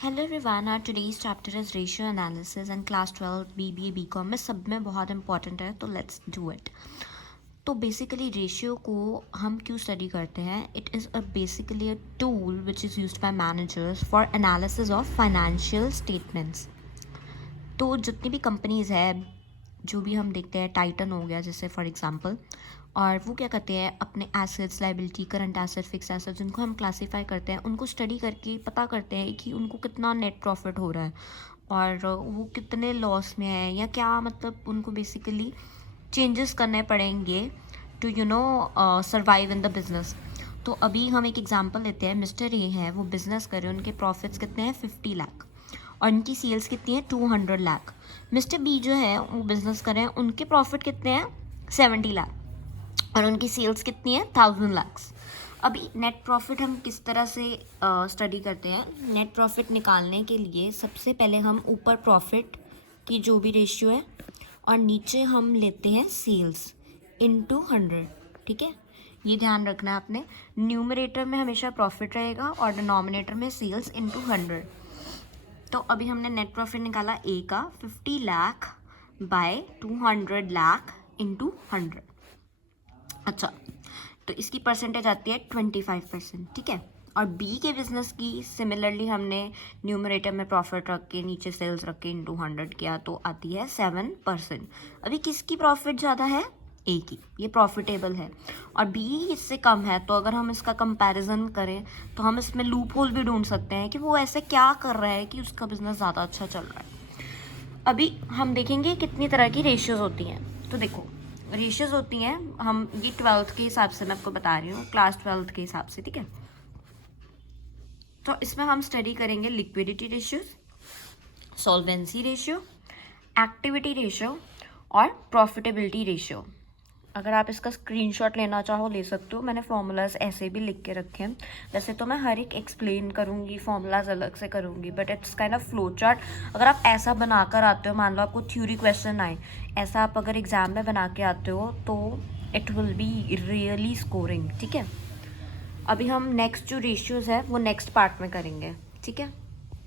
Hello everyone, our today's chapter is ratio analysis and class 12 BBA BCom में सब में बहुत इंपॉर्टेंट है, तो लेट्स डू इट। तो बेसिकली रेशियो को हम क्यों स्टडी करते हैं? It is basically a tool which is used by managers for analysis of financial statements. तो जितनी भी कंपनीज़ है, जो भी हम देखते हैं, टाइटन हो गया जैसे फॉर एग्जांपल, और वो क्या करते हैं, अपने assets, liability, current asset, fix asset जिनको हम क्लासीफाई करते हैं, उनको स्टडी करके पता करते हैं कि उनको कितना नेट प्रॉफिट हो रहा है और वो कितने लॉस में है, या क्या मतलब उनको बेसिकली चेंजेस करने पड़ेंगे to survive in the business. तो अभी हम एक एग्जांपल लेते हैं। मिस्टर ए है, वो बिज़नेस कर रहे हैं, उनके प्रॉफिट्स कितने हैं 50 लाख और उनकी सेल्स कितनी है 200 लाख। मिस्टर बी जो है वो बिज़नेस कर रहे हैं, उनके प्रॉफिट कितने हैं 70 लाख और उनकी सेल्स कितनी है 1000 लाख्स। अभी नेट प्रॉफिट हम किस तरह से स्टडी करते हैं? नेट प्रॉफिट निकालने के लिए सबसे पहले हम ऊपर प्रॉफिट की जो भी रेशियो है और नीचे हम लेते हैं सेल्स इनटू 100। ठीक है, ये ध्यान रखना है आपने। न्यूमरेटर में हमेशा प्रॉफिट रहेगा और डिनोमिनेटर में सेल्स इनटू 100। तो अभी हमने नेट प्रॉफिट निकाला ए का 50 लाख बाय 200 लाख इंटू 100। अच्छा, तो इसकी परसेंटेज आती है 25%। ठीक है, और बी के बिजनेस की सिमिलरली हमने न्यूमरेटर में प्रॉफिट रख के नीचे सेल्स रख के इंटू 100 किया तो आती है 7%। अभी किसकी प्रॉफिट ज़्यादा है? ए की, ये प्रॉफिटेबल है और बी इससे कम है। तो अगर हम इसका कंपैरिजन करें तो हम इसमें लूप होल भी ढूंढ सकते हैं कि वो ऐसे क्या कर रहा है कि उसका बिजनेस ज़्यादा अच्छा चल रहा है। अभी हम देखेंगे कितनी तरह की रेशियोज होती हैं। तो देखो, रेशियोज होती हैं, हम ये 12th के हिसाब से मैं आपको बता रही हूँ, क्लास 12th के हिसाब से। ठीक है, तो इसमें हम स्टडी करेंगे liquidity ratio, solvency ratio, activity ratio और प्रॉफिटेबिलिटी रेशियो। अगर आप इसका स्क्रीनशॉट लेना चाहो ले सकते हो, मैंने फॉर्मूलाज ऐसे भी लिख के रखे हैं। वैसे तो मैं हर एक एक्सप्लेन करूँगी, फॉर्मूलाज अलग से करूँगी, but it's kind of flow chart. अगर आप ऐसा बना कर आते हो, मान लो आपको थ्योरी क्वेश्चन आए, ऐसा आप अगर एग्जाम में बना के आते हो तो it will be really scoring. ठीक है, अभी हम नेक्स्ट जो रेशियोज़ है वो नेक्स्ट पार्ट में करेंगे। ठीक है।